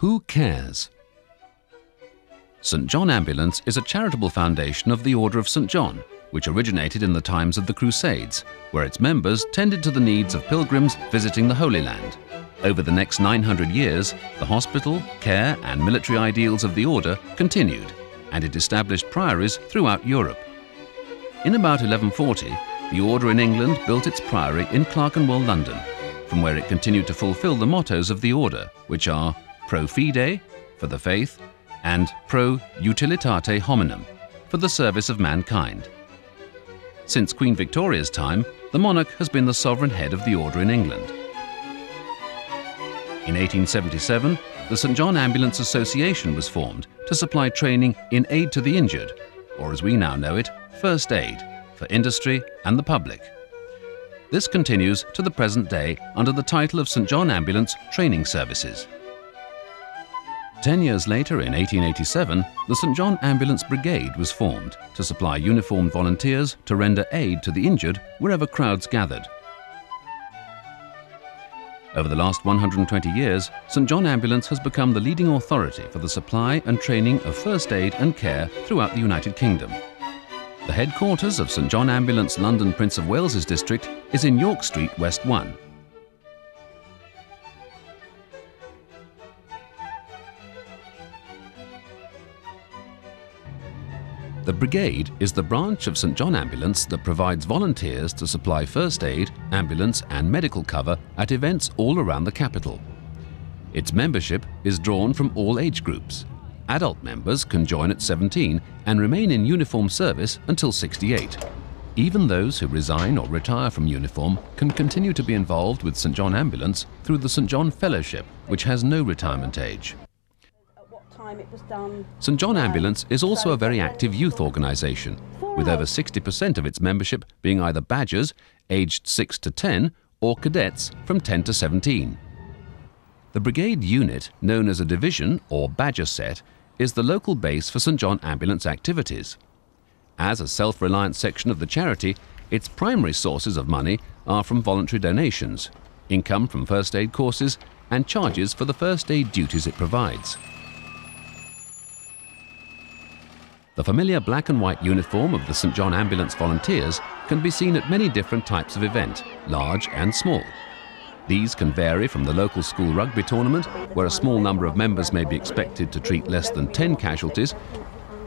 Who cares? St John Ambulance is a charitable foundation of the Order of St John, which originated in the times of the Crusades, where its members tended to the needs of pilgrims visiting the Holy Land. Over the next 900 years, the hospital, care and military ideals of the order continued, and it established priories throughout Europe. In about 1140, the order in England built its priory in Clerkenwell, London, from where it continued to fulfill the mottos of the order, which are Pro Fide, for the faith, and Pro Utilitate Hominum, for the service of mankind. Since Queen Victoria's time, the monarch has been the sovereign head of the order in England. In 1877, the St John Ambulance Association was formed to supply training in aid to the injured, or as we now know it, first aid, for industry and the public. This continues to the present day under the title of St John Ambulance Training Services. 10 years later, in 1887, the St John Ambulance Brigade was formed to supply uniformed volunteers to render aid to the injured wherever crowds gathered. Over the last 120 years, St John Ambulance has become the leading authority for the supply and training of first aid and care throughout the United Kingdom. The headquarters of St John Ambulance London Prince of Wales's district is in York Street, West 1. The Brigade is the branch of St John Ambulance that provides volunteers to supply first aid, ambulance and medical cover at events all around the capital. Its membership is drawn from all age groups. Adult members can join at 17 and remain in uniform service until 68. Even those who resign or retire from uniform can continue to be involved with St John Ambulance through the St John Fellowship, which has no retirement age. St John Ambulance is also a very active youth organisation, with over 60% of its membership being either badgers, aged 6 to 10, or cadets from 10 to 17. The Brigade unit, known as a division or badger set, is the local base for St John Ambulance activities. As a self-reliant section of the charity, its primary sources of money are from voluntary donations, income from first aid courses, and charges for the first aid duties it provides. The familiar black and white uniform of the St John Ambulance volunteers can be seen at many different types of event, large and small. These can vary from the local school rugby tournament, where a small number of members may be expected to treat less than 10 casualties,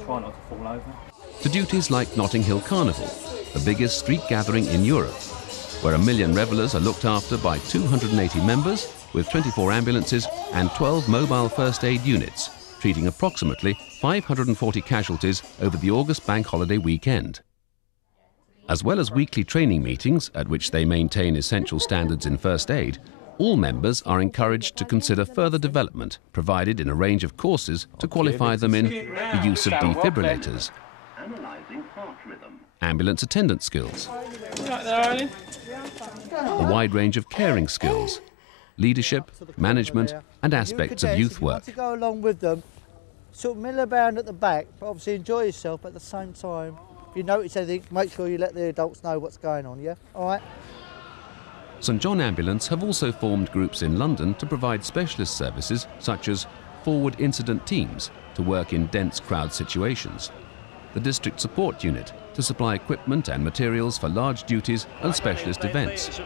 Try not to fall over, to duties like Notting Hill Carnival, the biggest street gathering in Europe, where 1 million revellers are looked after by 280 members with 24 ambulances and 12 mobile first aid units, treating approximately 540 casualties over the August bank holiday weekend. As well as weekly training meetings at which they maintain essential standards in first aid, all members are encouraged to consider further development provided in a range of courses to qualify them in the use of defibrillators, ambulance attendant skills, a wide range of caring skills, leadership, management and aspects of youth work. To go along with them, sort of mill about at the back, but obviously enjoy yourself at the same time. If you notice anything, make sure you let the adults know what's going on, yeah? All right? St John Ambulance have also formed groups in London to provide specialist services such as forward incident teams to work in dense crowd situations, the District Support Unit to supply equipment and materials for large duties and specialist events.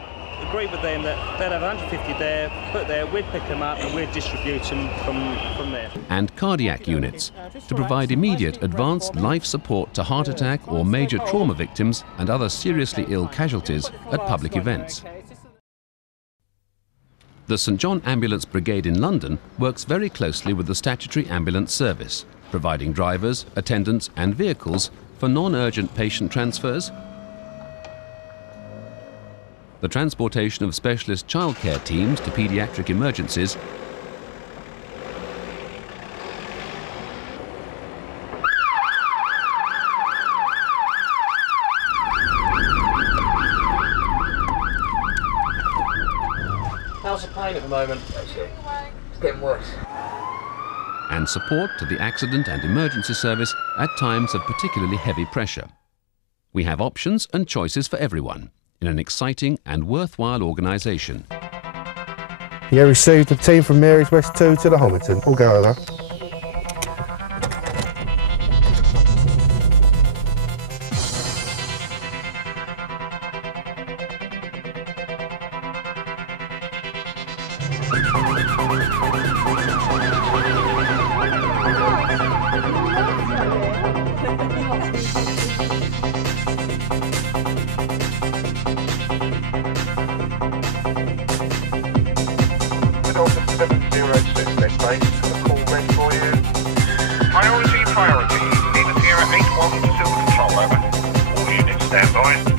Agree with them that they'd have 150 there, put there, we'd pick them up and we'd distribute them from there. And cardiac units to provide immediate advanced life support to heart attack or major trauma victims and other seriously ill casualties at public events. The St John Ambulance Brigade in London works very closely with the Statutory Ambulance Service, providing drivers, attendants and vehicles for non-urgent patient transfers, the transportation of specialist childcare teams to paediatric emergencies, How's the pain at the moment? It's getting worse. and support to the accident and emergency service at times of particularly heavy pressure. We have options and choices for everyone in an exciting and worthwhile organisation. Yeah, received the team from Mary's West 2 to the Homerton. We'll go over. Delta 706, next base, got a call ready for you. Priority. Lima Sierra 8-1, Silver Control, over. All units stand by.